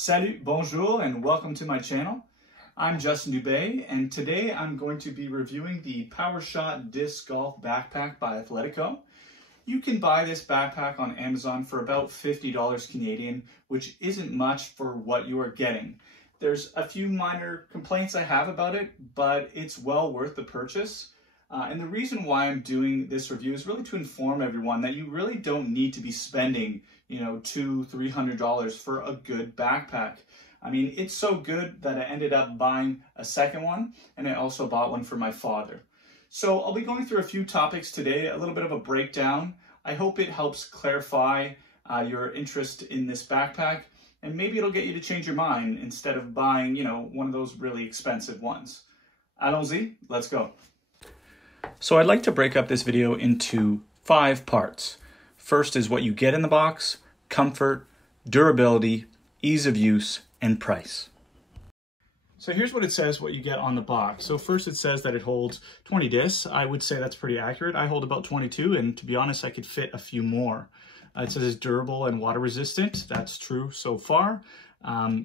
Salut, bonjour, and welcome to my channel. I'm Justin Dubé, and today I'm going to be reviewing the PowerShot Disc Golf Backpack by Athletico. You can buy this backpack on Amazon for about $50 Canadian, which isn't much for what you are getting. There's a few minor complaints I have about it, but it's well worth the purchase. And the reason why I'm doing this review is really to inform everyone that you really don't need to be spending, $200–300 for a good backpack. I mean, it's so good that I ended up buying a second one, and I also bought one for my father. So I'll be going through a few topics today, a little bit of a breakdown. I hope it helps clarify your interest in this backpack, and maybe it'll get you to change your mind instead of buying, one of those really expensive ones. Allons-y, let's go. So I'd like to break up this video into 5 parts. First is what you get in the box, comfort, durability, ease of use, and price. So here's what it says, what you get on the box. So first it says that it holds 20 discs. I would say that's pretty accurate. I hold about 22, and to be honest, I could fit a few more. It says it's durable and water resistant. That's true so far.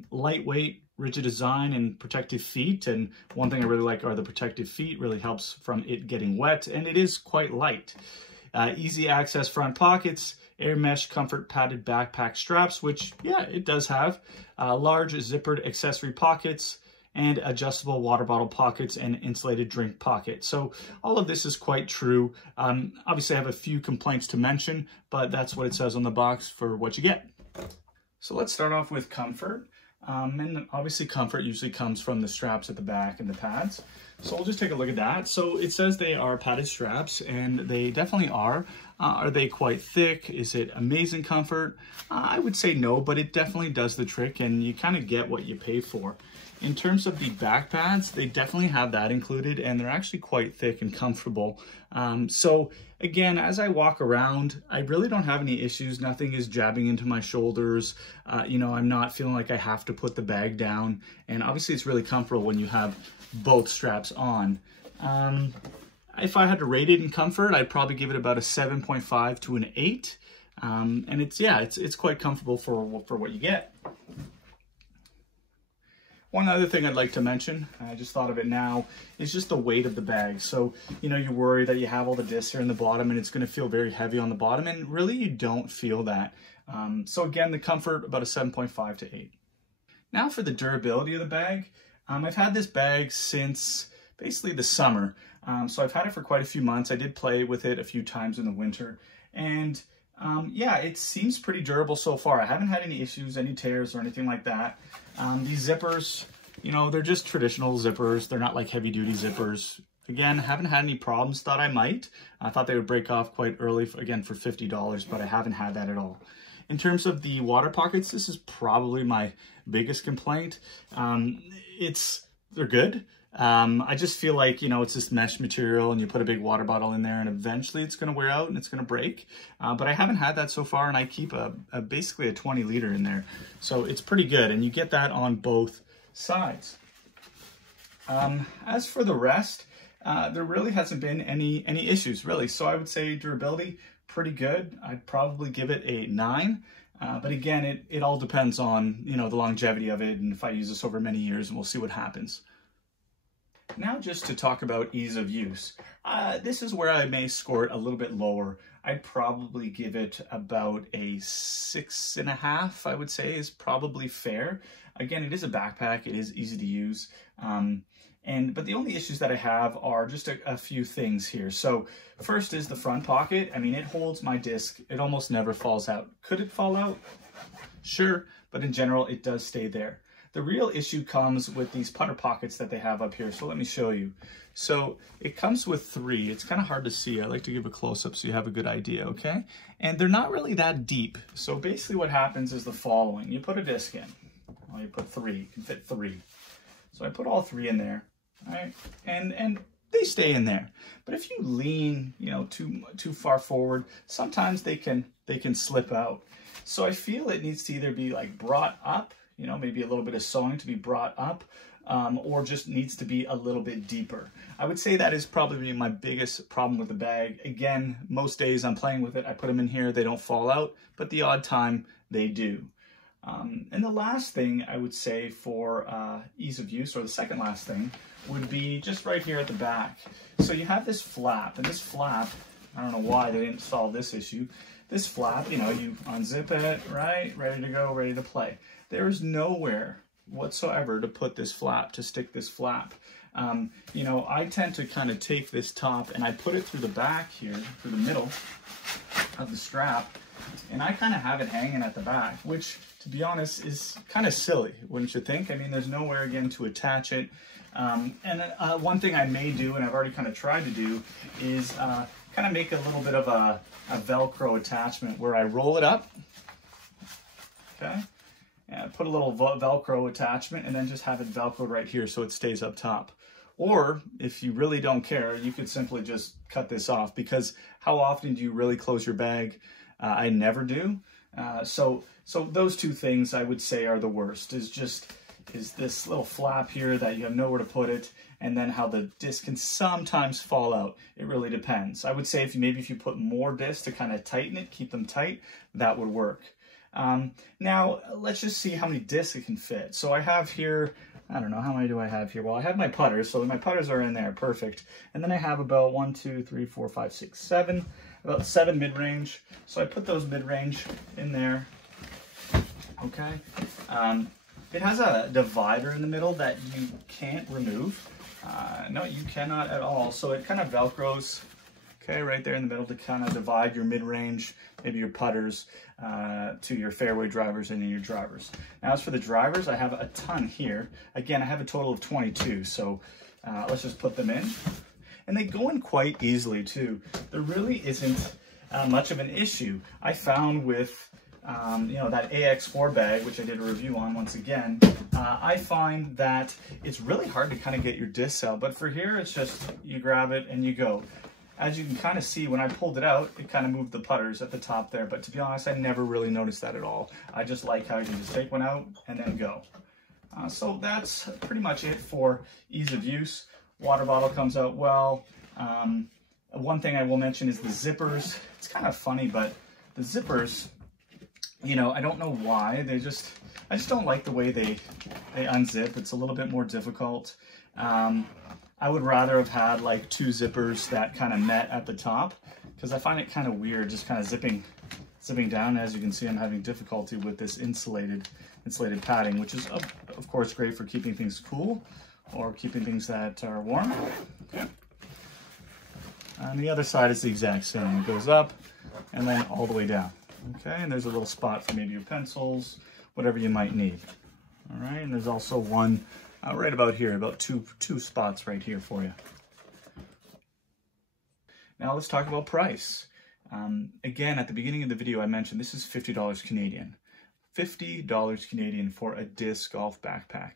Lightweight, rigid design, and protective feet. And one thing I really like are the protective feet. Really helps from it getting wet, and it is quite light. Easy access front pockets, air mesh comfort padded backpack straps, which, yeah, it does have. Large zippered accessory pockets, and adjustable water bottle pockets and insulated drink pocket. So all of this is quite true. Obviously I have a few complaints to mention, but that's what it says on the box for what you get. So let's start off with comfort. And obviously comfort usually comes from the straps at the back and the pads. So we'll just take a look at that. So it says they are padded straps, and they definitely are. Are they quite thick? Is it amazing comfort? I would say no, but it definitely does the trick, and you kind of get what you pay for. In terms of the back pads, they definitely have that included, and they're actually quite thick and comfortable. So again, as I walk around, I really don't have any issues. Nothing is jabbing into my shoulders. I'm not feeling like I have to put the bag down. And obviously it's really comfortable when you have both straps on. If I had to rate it in comfort, I'd probably give it about a 7.5 to an 8. And it's quite comfortable for what you get. One other thing I'd like to mention, I just thought of it now, is just the weight of the bag. So, you're worried that you have all the discs here in the bottom and it's going to feel very heavy on the bottom, and really you don't feel that. So again, the comfort, about a 7.5 to 8. Now for the durability of the bag. I've had this bag since basically the summer. So I've had it for quite a few months. I did play with it a few times in the winter, and it seems pretty durable so far. I haven't had any issues, any tears or anything like that. These zippers, they're just traditional zippers. They're not like heavy duty zippers. Again, haven't had any problems. Thought I might. I thought they would break off quite early, again, for $50, but I haven't had that at all. In terms of the water pockets, this is probably my biggest complaint. They're good. I just feel like, it's this mesh material, and you put a big water bottle in there and eventually it's going to wear out and it's going to break. But I haven't had that so far, and I keep basically a 20 liter in there. So it's pretty good, and you get that on both sides. As for the rest, there really hasn't been any issues really. So I would say durability, pretty good. I'd probably give it a 9. But again, it all depends on, the longevity of it, and if I use this over many years, and we'll see what happens. Now just to talk about ease of use. This is where I may score it a little bit lower. I'd probably give it about a 6.5, I would say, is probably fair. Again, it is a backpack, it is easy to use. But the only issues that I have are just a few things here. So first is the front pocket. I mean, it holds my disc. It almost never falls out. Could it fall out? Sure, but in general, it does stay there. The real issue comes with these putter pockets that they have up here. So let me show you. So it comes with 3. It's kind of hard to see. I like to give a close-up so you have a good idea, okay? And they're not really that deep. So basically what happens is the following. You put a disc in. Well, you put 3. You can fit 3. So I put all 3 in there, all right? And they stay in there. But if you lean, too far forward, sometimes they can slip out. So I feel it needs to either be like brought up, maybe a little bit of sewing to be brought up, or just needs to be a little bit deeper. I would say that is probably my biggest problem with the bag. Again, most days I'm playing with it, I put them in here, they don't fall out, but the odd time they do. And the last thing I would say for ease of use, or the second last thing, would be just right here at the back. So you have this flap, and this flap, I don't know why they didn't solve this issue. This flap, you know, you unzip it, right? Ready to go, ready to play. There is nowhere whatsoever to put this flap, to stick this flap. You know, I tend to kind of take this top and I put it through the back here, through the middle of the strap, and I kind of have it hanging at the back, which, to be honest, is kind of silly, wouldn't you think? I mean, there's nowhere, again, to attach it. One thing I may do, and I've already kind of tried to do, is kind of make a little bit of a Velcro attachment where I roll it up, okay? And put a little Velcro attachment and then just have it Velcroed right here so it stays up top. Or if you really don't care, you could simply just cut this off, because how often do you really close your bag? I never do. So those two things I would say are the worst, is this little flap here that you have nowhere to put it, and then how the disc can sometimes fall out. It really depends. I would say if you put more discs to kind of tighten it, keep them tight, that would work. Now let's just see how many discs it can fit. So I have here, I don't know, how many do I have here? Well, I have my putters, so my putters are in there, perfect. And then I have about 1, 2, 3, 4, 5, 6, 7, about 7 mid-range. So I put those mid-range in there, okay? It has a divider in the middle that you can't remove. No, you cannot at all. So it kind of Velcros, okay, right there in the middle to kind of divide your mid-range, maybe your putters, to your fairway drivers and your drivers. Now, as for the drivers, I have a ton here. Again, I have a total of 22, so let's just put them in. And they go in quite easily, too. There really isn't much of an issue. I found with you know, that AX4 bag, which I did a review on once again, I find that it's really hard to kind of get your discs out. But for here, it's just, you grab it and you go. As you can kind of see, when I pulled it out, it kind of moved the putters at the top there. But to be honest, I never really noticed that at all. I just like how you can just take one out and then go. So that's pretty much it for ease of use. Water bottle comes out well. One thing I will mention is the zippers. It's kind of funny, but the zippers, you know, I don't know why. I just don't like the way they unzip. It's a little bit more difficult. I would rather have had like 2 zippers that kind of met at the top, because I find it kind of weird just kind of zipping down. As you can see, I'm having difficulty with this insulated padding, which is of course great for keeping things cool or keeping things that are warm. Okay. On the other side is the exact same. It goes up and then all the way down. Okay, and there's a little spot for maybe your pencils, whatever you might need. All right, and there's also one right about here, about two spots right here for you. Now let's talk about price. Again, at the beginning of the video, I mentioned this is $50 Canadian. $50 Canadian for a disc golf backpack.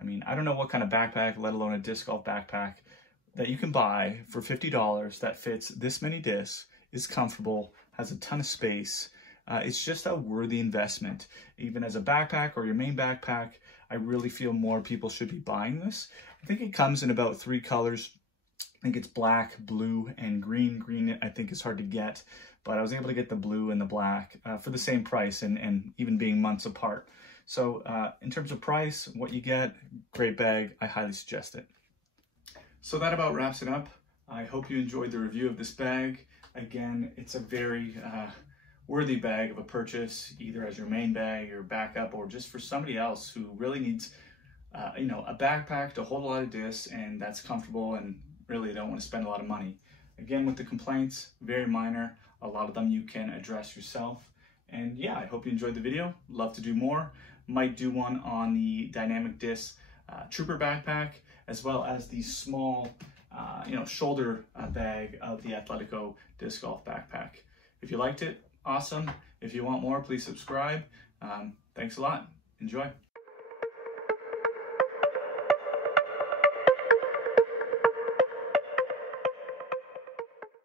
I mean, I don't know what kind of backpack, let alone a disc golf backpack, that you can buy for $50 that fits this many discs, is comfortable, has a ton of space. It's just a worthy investment. Even as a backpack or your main backpack, I really feel more people should be buying this. I think it comes in about 3 colors. I think it's black, blue, and green. Green, I think, is hard to get, but I was able to get the blue and the black for the same price, and even being months apart. So in terms of price, what you get, great bag. I highly suggest it. So that about wraps it up. I hope you enjoyed the review of this bag. Again, it's a very worthy bag of a purchase, either as your main bag or backup, or just for somebody else who really needs you know, a backpack to hold a lot of discs and that's comfortable and really don't want to spend a lot of money. Again, with the complaints, very minor. A lot of them you can address yourself. And yeah, I hope you enjoyed the video. Love to do more. Might do one on the Dynamic Disc Trooper backpack, as well as the small you know, shoulder bag of the Athletico disc golf backpack. If you liked it, awesome. If you want more, please subscribe. Thanks a lot. Enjoy.